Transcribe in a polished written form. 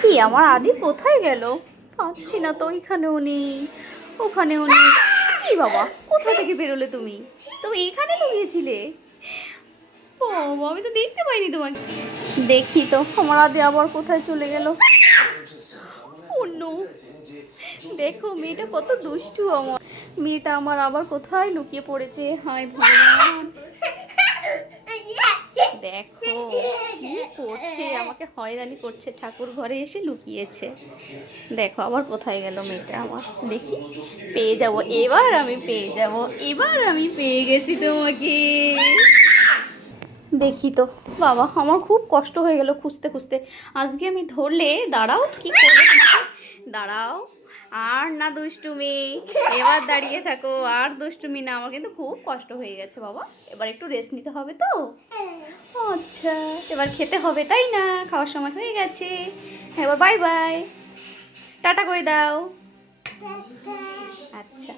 কি আমার আদি কোথায় গেল? পাচ্ছি না তো, এখানেও নেই, ওখানেও নেই। কি বাবা, কোথা থেকে বেরোলে তুমি? তুমি এখানে লুকিয়েছিলে? ও, আমি তো দেখতে পাইনি তোমাকে। দেখি তো আমার আদি আবার কোথায় চলে গেল। অন্য, দেখো মেয়েটা কত দুষ্টু। মেয়েটা আমার আবার কোথায় লুকিয়ে পড়েছে। হায় ভগবান, দেখো কি করছে, আমাকে হয়রানি করছে। ঠাকুর ঘরে এসে লুকিয়েছে। দেখো আবার কোথায় গেল মেয়েটা আমার। দেখি, পেয়ে যাব এবার, আমি পেয়ে যাব এবার, আমি পেয়ে গেছি তোমাকে। দেখি তো বাবা, আমার খুব কষ্ট হয়ে গেল খুঁজতে খুঁজতে। আজকে আমি ধরলে, দাঁড়াও কি করবো তোমাকে, দাঁড়াও। আর না দুষ্টুমি, এবার দাঁড়িয়ে থাকো, আর দুষ্টুমি না। আমার কিন্তু খুব কষ্ট হয়ে গেছে বাবা, এবার একটু রেস্ট নিতে হবে তো। আচ্ছা, এবার খেতে হবে তাই না? খাওয়ার সময় হয়ে গেছে, এবার বাই বাই, টাটা করে দাও। আচ্ছা।